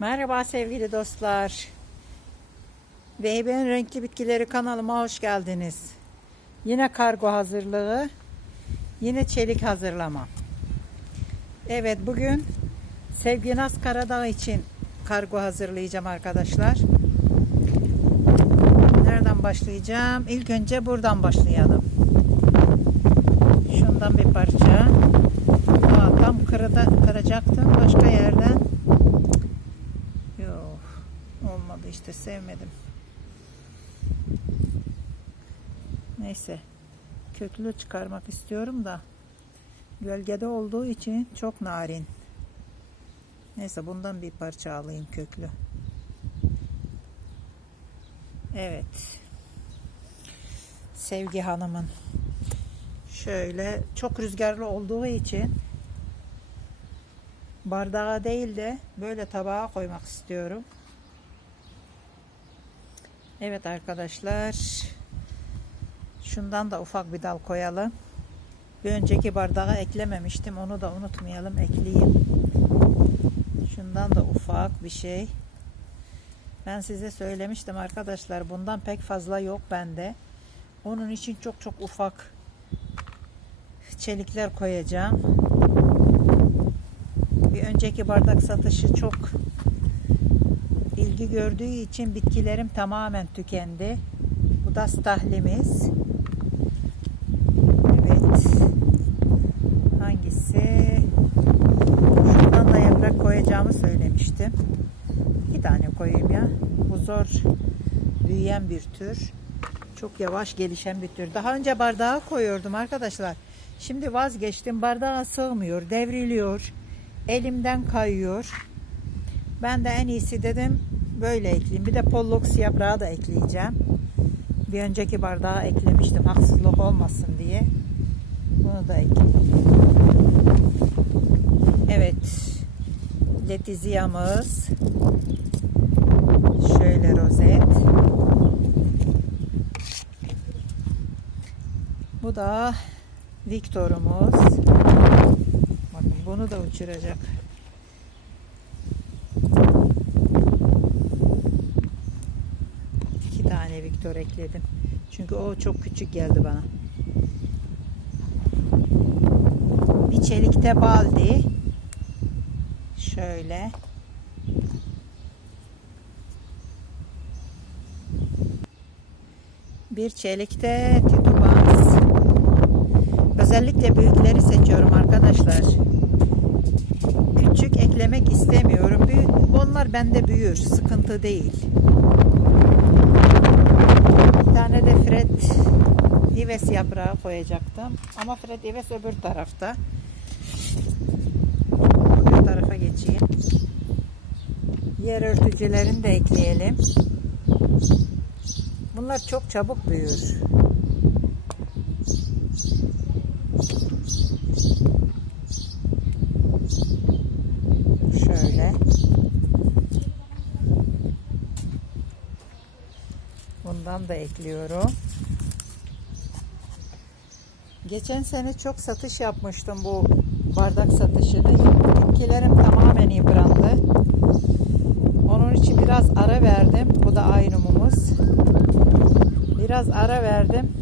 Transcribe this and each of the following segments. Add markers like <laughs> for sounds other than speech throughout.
Merhaba sevgili dostlar. Vehbe'nin Renkli Bitkileri kanalıma hoş geldiniz. Yine kargo hazırlığı, yine çelik hazırlama. Evet bugün Sevginaz Karadağ için kargo hazırlayacağım arkadaşlar. Nereden başlayacağım? İlk önce buradan başlayalım. Şundan bir parça. Aa, tam kırada, kıracaktım başka yerden. Yok. Olmadı işte sevmedim. Neyse. Köklü çıkarmak istiyorum da gölgede olduğu için çok narin. Neyse bundan bir parça alayım köklü. Evet. Sevgi Hanım'ın şöyle çok rüzgarlı olduğu için bardağa değil de böyle tabağa koymak istiyorum. Evet arkadaşlar. Şundan da ufak bir dal koyalım. Bir önceki bardağa eklememiştim. Onu da unutmayalım. Ekleyeyim. Şundan da ufak bir şey. Ben size söylemiştim arkadaşlar. Bundan pek fazla yok bende. Onun için çok çok ufak çelikler koyacağım. Bir önceki bardak satışı çok ilgi gördüğü için bitkilerim tamamen tükendi. Bu da stahlimiz. Evet. Hangisi? Şuradan da yaprak koyacağımı söylemiştim. İki tane koyayım ya. Bu zor büyüyen bir tür. Çok yavaş gelişen bir tür. Daha önce bardağa koyuyordum arkadaşlar. Şimdi vazgeçtim. Bardağa sığmıyor. Devriliyor. Elimden kayıyor. Ben de en iyisi dedim böyle ekleyeyim. Bir de pollux yaprağı da ekleyeceğim. Bir önceki bardağa eklemiştim. Haksızlık olmasın diye. Bunu da ekleyeyim. Evet. Letiziyamız. Şöyle rozet. Bu da Victor'umuz. Bakın bunu da uçuracak. İki tane Victor ekledim. Çünkü o çok küçük geldi bana. Bir çelikte baldi. Şöyle. Bir çelikte titubans. Özellikle büyükleri seçiyorum arkadaşlar. Küçük eklemek istemiyorum. Büyük, onlar bende büyür. Sıkıntı değil. Tane de Fred Ives yaprağı koyacaktım. Ama Fred Ives öbür tarafta. Bu tarafa geçeyim. Yer örtücülerini de ekleyelim. Bunlar çok çabuk büyür. Şöyle. Bundan da ekliyorum. Geçen sene çok satış yapmıştım bu bardak satışını. Bitkilerim tamamen yıprandı. Onun için biraz ara verdim. Bu da aynumumuz. Biraz ara verdim.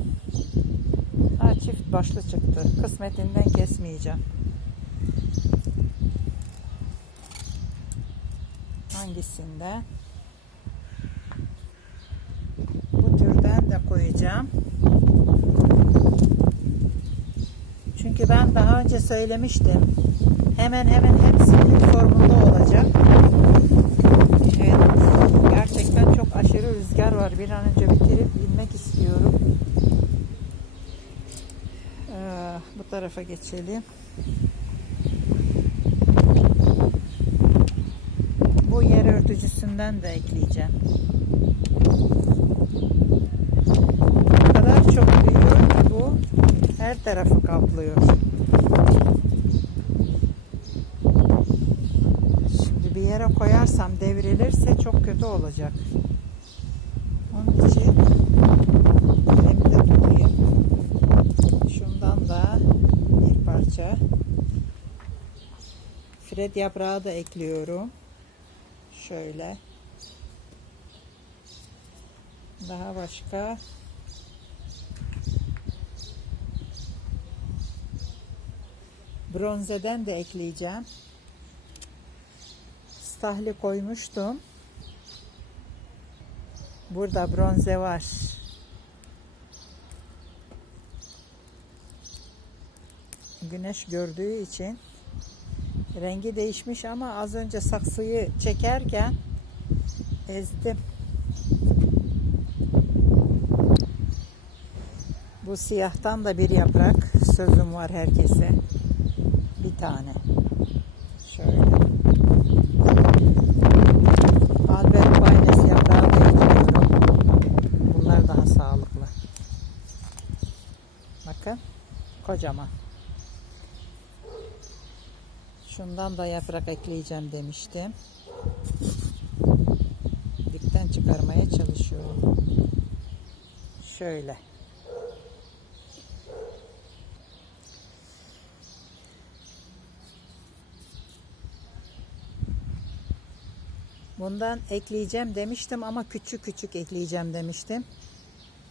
Ha, çift başlı çıktı. Kısmetinden kesmeyeceğim. Hangisinde? Bu türden de koyacağım. Çünkü ben daha önce söylemiştim. Hemen hemen hepsinin formunda olacak. Evet. Gerçekten çok aşırı rüzgar var. Bir an önce bitirip inmek istiyorum. Ee, bu tarafa geçelim. Bu yer örtücüsünden de ekleyeceğim. O kadar çok büyüyor ki bu her tarafı kaplıyor. Şimdi bir yere koyarsam devrilirse çok kötü olacak. Onun için elimde tutayım. Şundan da bir parça Fred yaprağı da ekliyorum. Şöyle. Daha başka. Bronzeden de ekleyeceğim. Stahli koymuştum. Burada bronze var. Güneş gördüğü için rengi değişmiş ama az önce saksıyı çekerken ezdim. Bu siyahtan da bir yaprak sözüm var herkese. Bir tane. Şöyle. Albert Baynes yaprağı da. Bunlar daha sağlıklı. Bakın. Kocaman. Şundan da yaprak ekleyeceğim demiştim. Dipten çıkarmaya çalışıyorum. Şöyle. Bundan ekleyeceğim demiştim ama küçük küçük ekleyeceğim demiştim.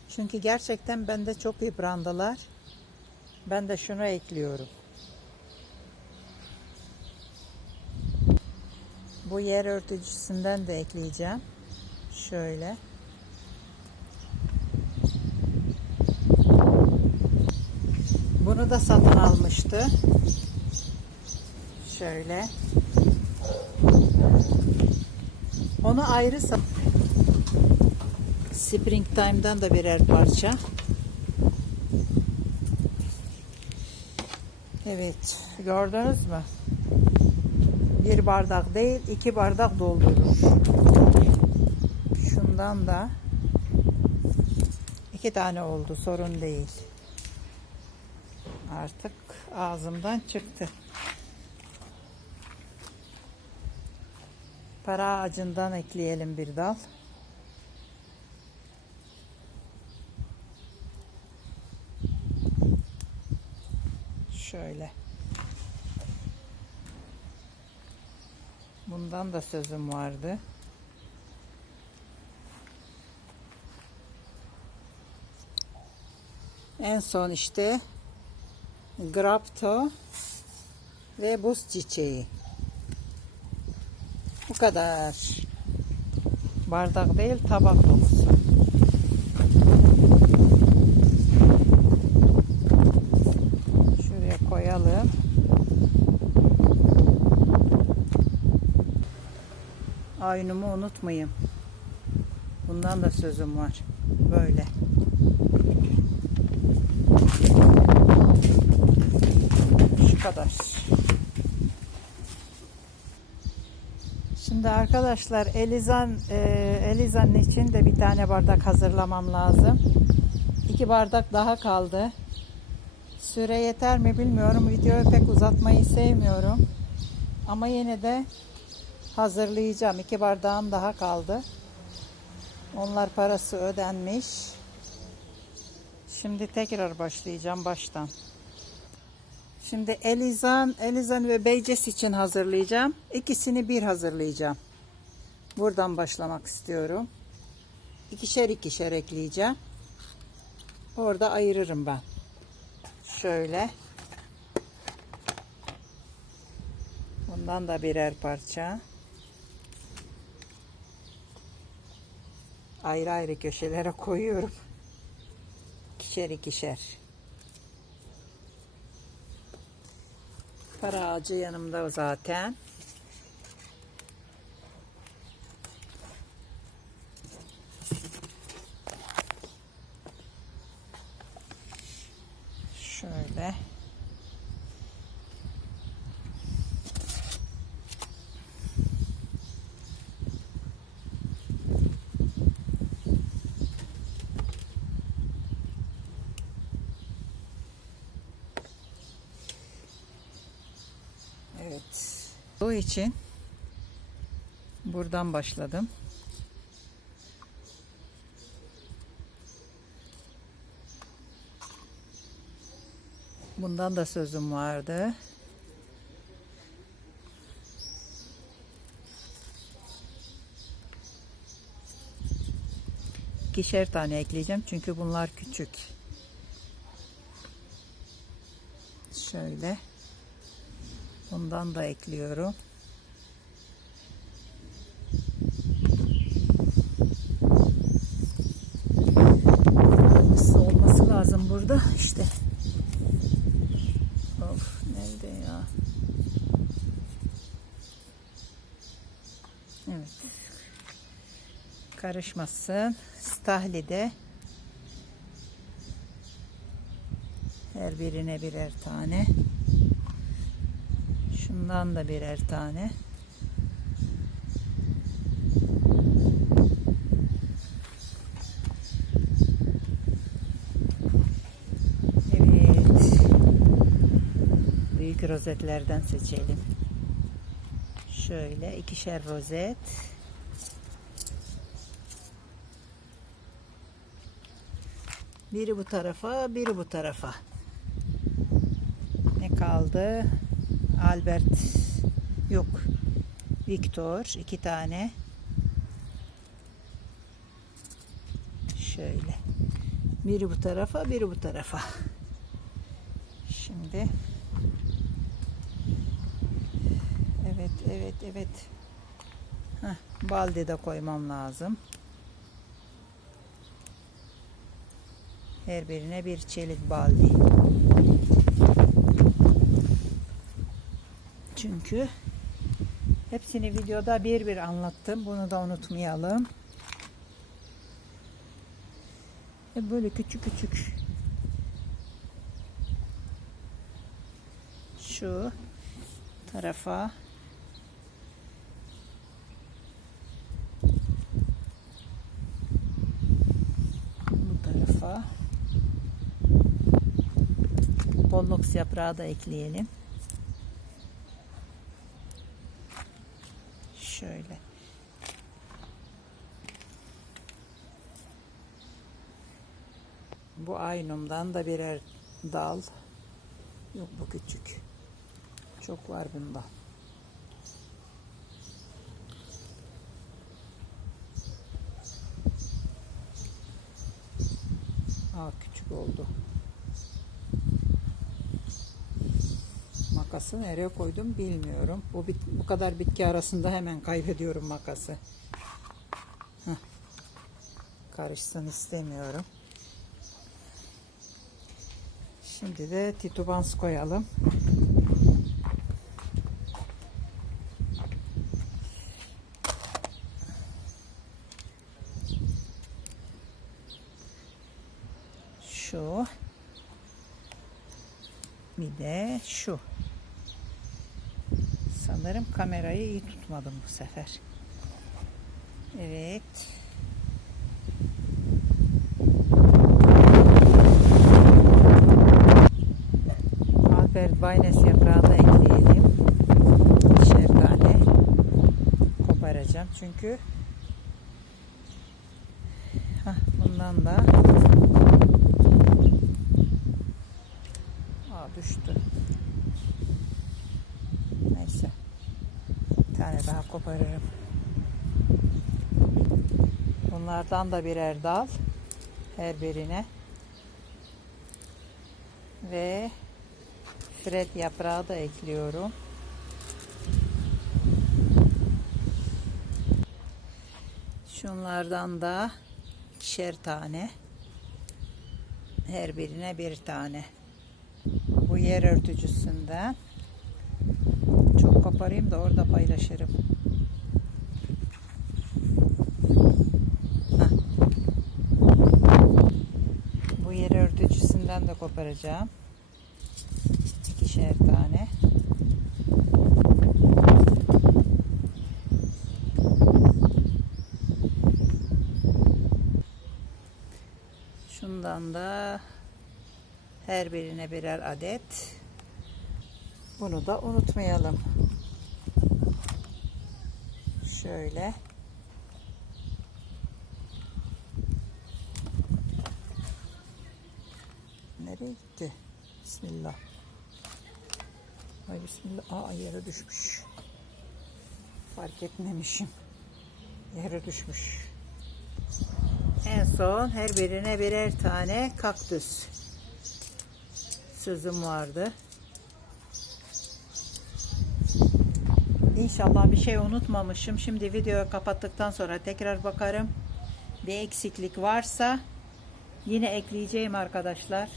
Çünkü gerçekten bende çok yıprandılar. Ben de şunu ekliyorum. Bu yer örtücüsünden de ekleyeceğim. Şöyle. Bunu da satın almıştı. Şöyle. Onu ayrı sat. Springtime'dan da birer parça. Evet, gördünüz mü? Bir bardak değil, iki bardak doldurur. Şundan da iki tane oldu, sorun değil. Artık ağzımdan çıktı. Para ağacından ekleyelim bir dal. Şöyle. Bundan da sözüm vardı. En son işte grapto ve buz çiçeği. Bu kadar. Bardak değil tabak dolusu. Şuraya koyalım. Aynumu unutmayın. Bundan da sözüm var. Böyle. Şu kadar. Şimdi arkadaşlar Elizan e, Elizan'ın için de bir tane bardak hazırlamam lazım. İki bardak daha kaldı. Süre yeter mi bilmiyorum. Videoyu pek uzatmayı sevmiyorum. Ama yine de hazırlayacağım. İki bardağım daha kaldı. Onlar parası ödenmiş. Şimdi tekrar başlayacağım baştan. Şimdi Elizan, Elizan ve Beyces için hazırlayacağım. İkisini bir hazırlayacağım. Buradan başlamak istiyorum. İkişer ikişer ekleyeceğim. Orada ayırırım ben. Şöyle. Bundan da birer parça. Ayrı ayrı köşelere <laughs> koyuyorum. İkişer ikişer. Para ağacı yanımda zaten. Evet. Bu için buradan başladım. Bundan da sözüm vardı. İkişer tane ekleyeceğim çünkü bunlar küçük. Şöyle. Bundan da ekliyorum. Hangisi olması lazım burada? İşte. Of nerede ya? Evet. Karışmasın. Stahlide her birine birer tane. Şundan da birer tane. Evet. Büyük rozetlerden seçelim. Şöyle ikişer rozet. Biri bu tarafa, biri bu tarafa. Ne kaldı? Albert yok. Victor iki tane. Şöyle. Biri bu tarafa, biri bu tarafa. Şimdi Evet, evet, evet. Heh, balde de koymam lazım. Her birine bir çelik baldi. Çünkü hepsini videoda bir bir anlattım. Bunu da unutmayalım. Hep böyle küçük küçük. Şu tarafa bu tarafa bollok yaprağı da ekleyelim. Şöyle. Bu aynumdan da birer dal. Yok bu küçük. Çok var bunda. Aa küçük oldu. Makası nereye koydum bilmiyorum. Bu bit bu kadar bitki arasında hemen kaybediyorum makası. Heh. Karışsın istemiyorum. Şimdi de titubans koyalım. Şu. Bir de şu. Sanırım kamerayı iyi tutmadım bu sefer. Evet. Albert Baynes yaprağı da ekleyelim. Tane koparacağım çünkü Hah, bundan da Aa, düştü. Neyse. Daha koparırım. Bunlardan da birer dal. Her birine. Ve fred yaprağı da ekliyorum. Şunlardan da ikişer tane. Her birine bir tane. Bu yer örtücüsünden. Koparayım da orada paylaşırım. Hah. Bu yer örtücüsünden de koparacağım. İkişer tane. Şundan da her birine birer adet. Bunu da unutmayalım. Şöyle. Nereye gitti? Bismillah. Ay bismillah. Aa yere düşmüş. Fark etmemişim. Yere düşmüş. En son her birine birer tane kaktüs sözüm vardı. İnşallah bir şey unutmamışım. Şimdi videoyu kapattıktan sonra tekrar bakarım. Bir eksiklik varsa yine ekleyeceğim arkadaşlar.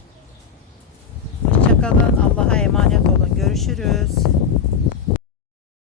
Hoşçakalın. Allah'a emanet olun. Görüşürüz.